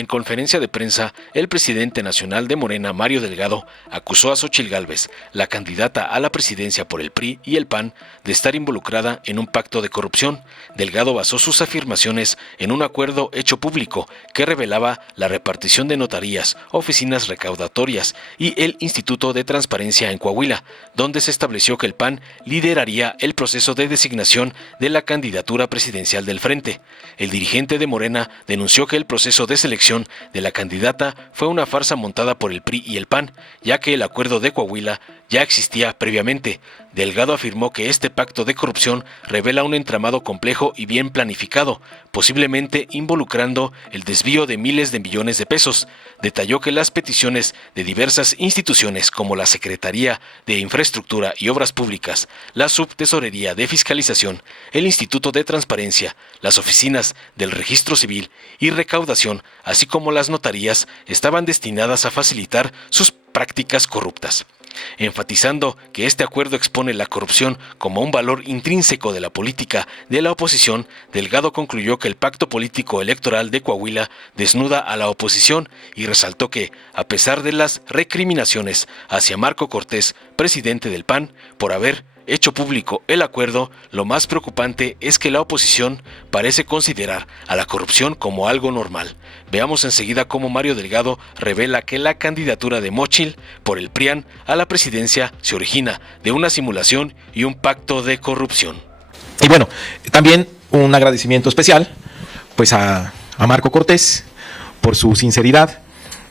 En conferencia de prensa, el presidente nacional de Morena, Mario Delgado, acusó a Xóchitl Gálvez, la candidata a la presidencia por el PRI y el PAN, de estar involucrada en un pacto de corrupción. Delgado basó sus afirmaciones en un acuerdo hecho público que revelaba la repartición de notarías, oficinas recaudatorias y el Instituto de Transparencia en Coahuila, donde se estableció que el PAN lideraría el proceso de designación de la candidatura presidencial del Frente. El dirigente de Morena denunció que el proceso de selección de la candidata fue una farsa montada por el PRI y el PAN, ya que el acuerdo de Coahuila ya existía previamente. Delgado afirmó que este pacto de corrupción revela un entramado complejo y bien planificado, posiblemente involucrando el desvío de miles de millones de pesos. Detalló que las peticiones de diversas instituciones como la Secretaría de Infraestructura y Obras Públicas, la Subtesorería de Fiscalización, el Instituto de Transparencia, las oficinas del Registro Civil y Recaudación, así como las notarías, estaban destinadas a facilitar sus prácticas corruptas. Enfatizando que este acuerdo expone la corrupción como un valor intrínseco de la política de la oposición, Delgado concluyó que el pacto político electoral de Coahuila desnuda a la oposición y resaltó que, a pesar de las recriminaciones hacia Marco Cortés, presidente del PAN, por haber hecho público el acuerdo, lo más preocupante es que la oposición parece considerar a la corrupción como algo normal. Veamos enseguida cómo Mario Delgado revela que la candidatura de Xóchitl por el PRIAN a la presidencia se origina de una simulación y un pacto de corrupción. Y bueno, también un agradecimiento especial pues a Marco Cortés por su sinceridad,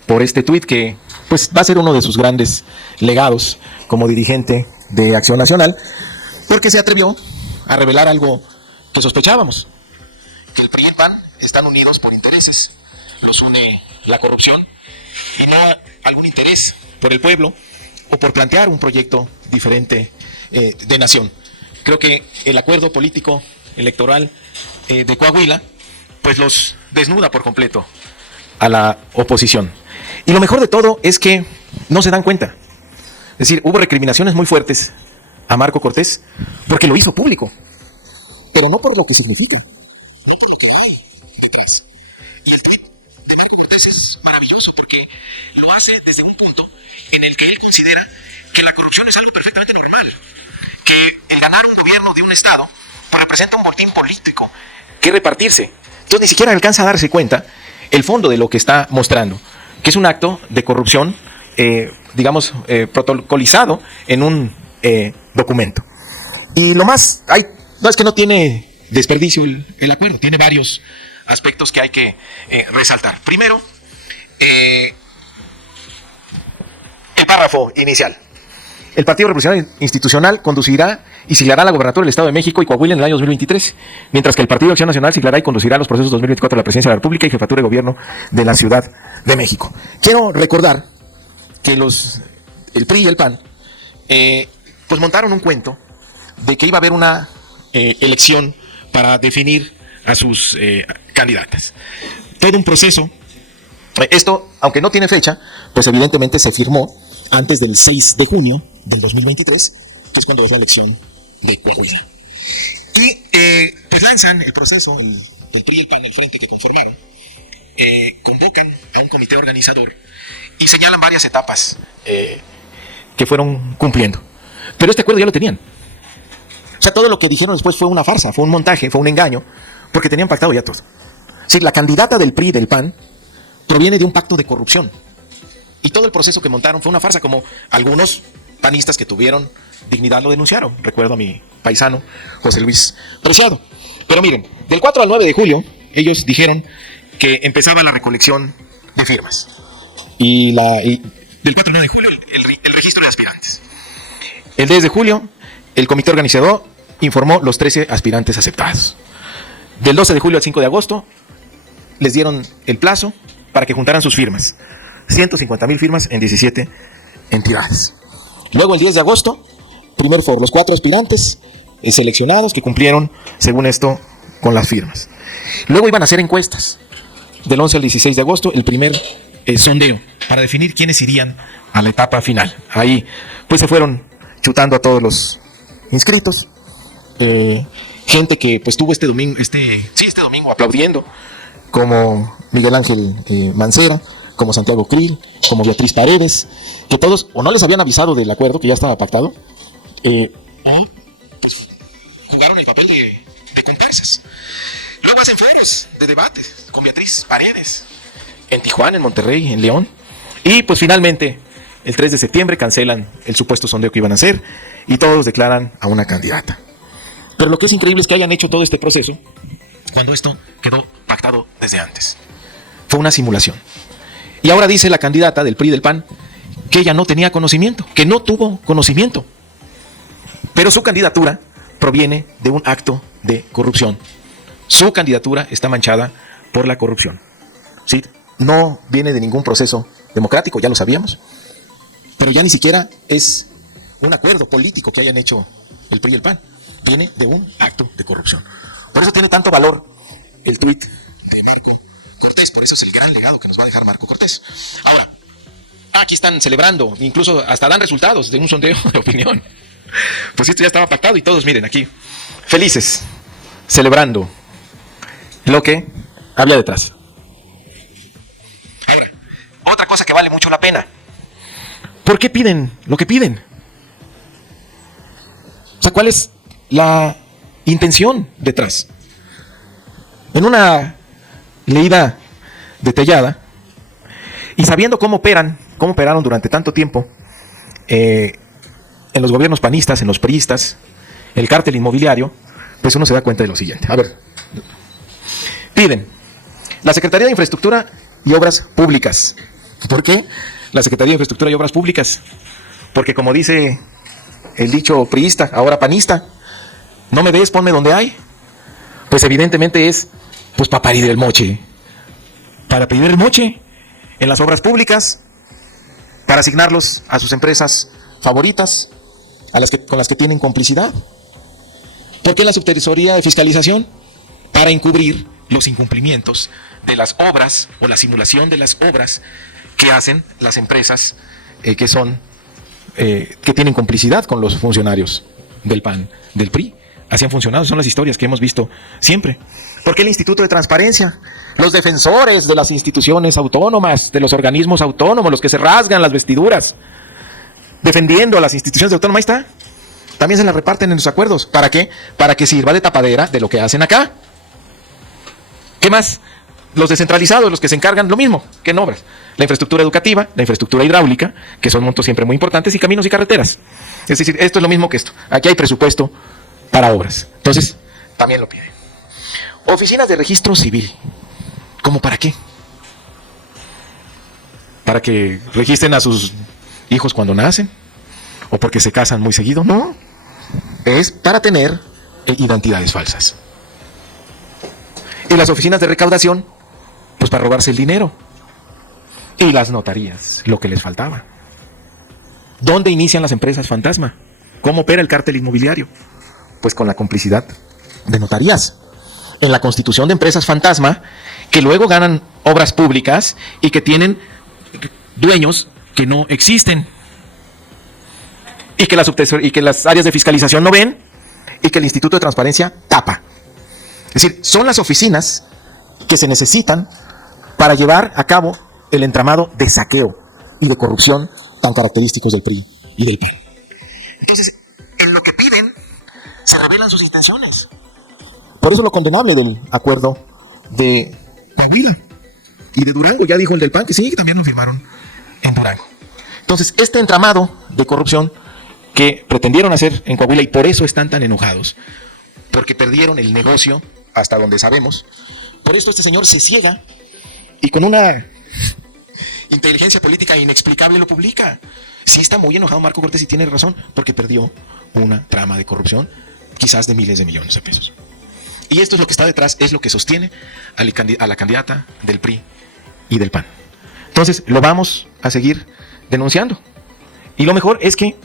por este tuit que pues va a ser uno de sus grandes legados como dirigente de Acción Nacional, porque se atrevió a revelar algo que sospechábamos, que el PRI y el PAN están unidos por intereses, los une la corrupción y no algún interés por el pueblo o por plantear un proyecto diferente de nación. Creo que el acuerdo político electoral de Coahuila pues los desnuda por completo a la oposición. Y lo mejor de todo es que no se dan cuenta. Es decir, hubo recriminaciones muy fuertes a Marco Cortés porque lo hizo público, pero no por lo que significa, no por lo que hay detrás. Y el tweet de Marco Cortés es maravilloso porque lo hace desde un punto en el que él considera que la corrupción es algo perfectamente normal, que el ganar un gobierno de un estado pues representa un botín político que repartirse. Entonces ni siquiera alcanza a darse cuenta el fondo de lo que está mostrando, que es un acto de corrupción protocolizado en un documento. Y lo más, no es que no tiene desperdicio el acuerdo, tiene varios aspectos que hay que resaltar. Primero, el párrafo inicial. El Partido Revolucionario Institucional conducirá y siglará la gobernatura del Estado de México y Coahuila en el año 2023, mientras que el Partido de Acción Nacional siglará y conducirá los procesos 2024 de la Presidencia de la República y Jefatura de Gobierno de la Ciudad de México. Quiero recordar que el PRI y el PAN pues montaron un cuento de que iba a haber una elección para definir a sus candidatas. Todo un proceso. Esto, aunque no tiene fecha, pues evidentemente se firmó antes del 6 de junio del 2023, que es cuando es la elección de Coahuila. Y pues lanzan el proceso, el PRI y el PAN, el frente que conformaron, convocan a un comité organizador y señalan varias etapas que fueron cumpliendo. Pero este acuerdo ya lo tenían. O sea, todo lo que dijeron después fue una farsa, fue un montaje, fue un engaño, porque tenían pactado ya todo. Es decir, la candidata del PRI y del PAN proviene de un pacto de corrupción. Y todo el proceso que montaron fue una farsa, como algunos panistas que tuvieron dignidad lo denunciaron. Recuerdo a mi paisano, José Luis Preciado. Pero miren, del 4 al 9 de julio, ellos dijeron que empezaba la recolección de firmas. Y del 4 al 9 de julio, el registro de aspirantes. El 10 de julio, el comité organizador informó los 13 aspirantes aceptados. Del 12 de julio al 5 de agosto, les dieron el plazo para que juntaran sus firmas. 150,000 firmas en 17 entidades. Luego, el 10 de agosto, primer foro, los 4 aspirantes seleccionados que cumplieron, según esto, con las firmas. Luego iban a hacer encuestas. Del 11 al 16 de agosto, el primer sondeo para definir quiénes irían a la etapa final. Ahí, pues se fueron chutando a todos los inscritos. Gente que pues tuvo este domingo aplaudiendo como Miguel Ángel Mancera, como Santiago Krill, como Beatriz Paredes, que todos o no les habían avisado del acuerdo que ya estaba pactado, o pues jugaron el papel de comparsas. Luego hacen foros de debate con Beatriz Paredes en Tijuana, en Monterrey, en León, y pues finalmente el 3 de septiembre cancelan el supuesto sondeo que iban a hacer y todos declaran a una candidata. Pero lo que es increíble es que hayan hecho todo este proceso cuando esto quedó pactado desde antes. Fue una simulación. Y ahora dice la candidata del PRI y del PAN que ella no tenía conocimiento, que no tuvo conocimiento. Pero su candidatura proviene de un acto de corrupción. Su candidatura está manchada por la corrupción. ¿Sí? No viene de ningún proceso democrático, ya lo sabíamos. Pero ya ni siquiera es un acuerdo político que hayan hecho el PRI y el PAN. Viene de un acto de corrupción. Por eso tiene tanto valor el tuit de Marco Cortés. Por eso es el gran legado que nos va a dejar Marco Cortés. Ahora, aquí están celebrando, incluso hasta dan resultados de un sondeo de opinión. Pues esto ya estaba pactado y todos, miren, aquí, felices, celebrando lo que había detrás. Ahora, otra cosa que vale mucho la pena. ¿Por qué piden lo que piden? O sea, ¿cuál es la intención detrás? En una leída detallada y sabiendo cómo operaron durante tanto tiempo en los gobiernos panistas, en los priistas, el cártel inmobiliario, pues uno se da cuenta de lo siguiente. A ver, piden la Secretaría de Infraestructura y Obras Públicas. ¿Por qué la Secretaría de Infraestructura y Obras Públicas? Porque como dice el dicho priista, ahora panista, no me des, ponme donde hay. Pues evidentemente es pues para pedir el moche. Para pedir el moche en las obras públicas, para asignarlos a sus empresas favoritas, con las que tienen complicidad. ¿Por qué la Subtesorería de Fiscalización? Para encubrir los incumplimientos de las obras o la simulación de las obras que hacen las empresas que tienen complicidad con los funcionarios del PAN, del PRI. Así han funcionado, son las historias que hemos visto siempre. ¿Por qué el Instituto de Transparencia? Los defensores de las instituciones autónomas, de los organismos autónomos, los que se rasgan las vestiduras, defendiendo a las instituciones autónomas, ahí está. También se las reparten en los acuerdos. ¿Para qué? Para que sirva de tapadera de lo que hacen acá. ¿Qué más? Los descentralizados, los que se encargan lo mismo que en obras. La infraestructura educativa, la infraestructura hidráulica, que son montos siempre muy importantes, y caminos y carreteras. Es decir, esto es lo mismo que esto. Aquí hay presupuesto para obras. Entonces, también lo piden. Oficinas de registro civil. ¿Cómo para qué? ¿Para que registren a sus hijos cuando nacen? ¿O porque se casan muy seguido? No. Es para tener identidades falsas. Y las oficinas de recaudación, pues para robarse el dinero. Y las notarías, lo que les faltaba. ¿Dónde inician las empresas fantasma? ¿Cómo opera el cártel inmobiliario? Pues con la complicidad de notarías. En la constitución de empresas fantasma, que luego ganan obras públicas y que tienen dueños que no existen. Y que las áreas de fiscalización no ven, y que el Instituto de Transparencia tapa. Es decir, son las oficinas que se necesitan para llevar a cabo el entramado de saqueo y de corrupción tan característicos del PRI y del PAN. Entonces, en lo que piden, se revelan sus intenciones. Por eso lo condenable del acuerdo de Coahuila y de Durango. Ya dijo el del PAN que sí, que también lo firmaron en Durango. Entonces, este entramado de corrupción que pretendieron hacer en Coahuila, y por eso están tan enojados, porque perdieron el negocio, hasta donde sabemos. Por esto este señor se ciega y con una inteligencia política inexplicable lo publica. Sí está muy enojado Marco Cortés y tiene razón, porque perdió una trama de corrupción, quizás de miles de millones de pesos. Y esto es lo que está detrás, es lo que sostiene a la candidata del PRI y del PAN. Entonces lo vamos a seguir denunciando. Y lo mejor es que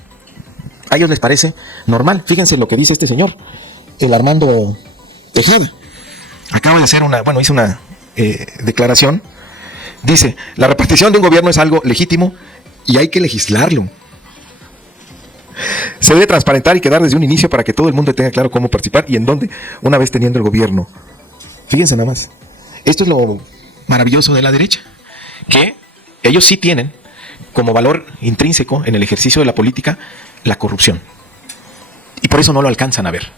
a ellos les parece normal. Fíjense lo que dice este señor, el Armando Tejada. Acaba de hacer hizo una declaración. Dice, la repartición de un gobierno es algo legítimo y hay que legislarlo. Se debe transparentar y quedar desde un inicio para que todo el mundo tenga claro cómo participar y en dónde, una vez teniendo el gobierno. Fíjense nada más. Esto es lo maravilloso de la derecha, que ellos sí tienen como valor intrínseco en el ejercicio de la política la corrupción. Y por eso no lo alcanzan a ver.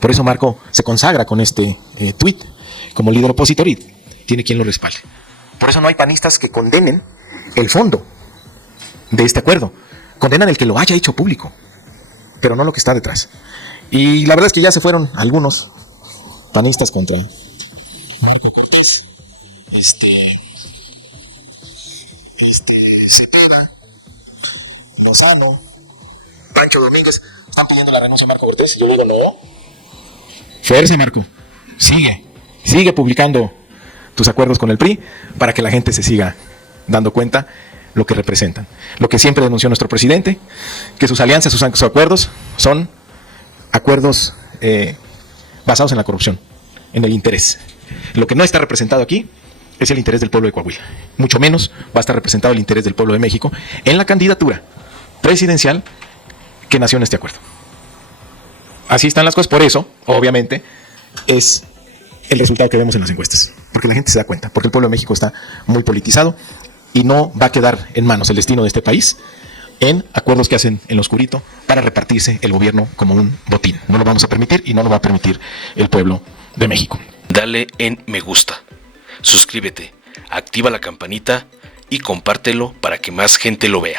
Por eso Marco se consagra con este tuit como líder opositor y tiene quien lo respalde. Por eso no hay panistas que condenen el fondo de este acuerdo. Condenan el que lo haya hecho público, pero no lo que está detrás. Y la verdad es que ya se fueron algunos panistas contra Marco Cortés. Cepeda, Lozano, Pancho Domínguez están pidiendo la renuncia a Marco Cortés. Yo digo, no. Fuerza, Marco. Sigue publicando tus acuerdos con el PRI para que la gente se siga dando cuenta lo que representan. Lo que siempre denunció nuestro presidente, que sus alianzas, sus acuerdos son acuerdos basados en la corrupción, en el interés. Lo que no está representado aquí es el interés del pueblo de Coahuila. Mucho menos va a estar representado el interés del pueblo de México en la candidatura presidencial que nació en este acuerdo. Así están las cosas. Por eso, obviamente, es el resultado que vemos en las encuestas. Porque la gente se da cuenta, porque el pueblo de México está muy politizado y no va a quedar en manos el destino de este país en acuerdos que hacen en lo oscurito para repartirse el gobierno como un botín. No lo vamos a permitir y no lo va a permitir el pueblo de México. Dale en me gusta, suscríbete, activa la campanita y compártelo para que más gente lo vea.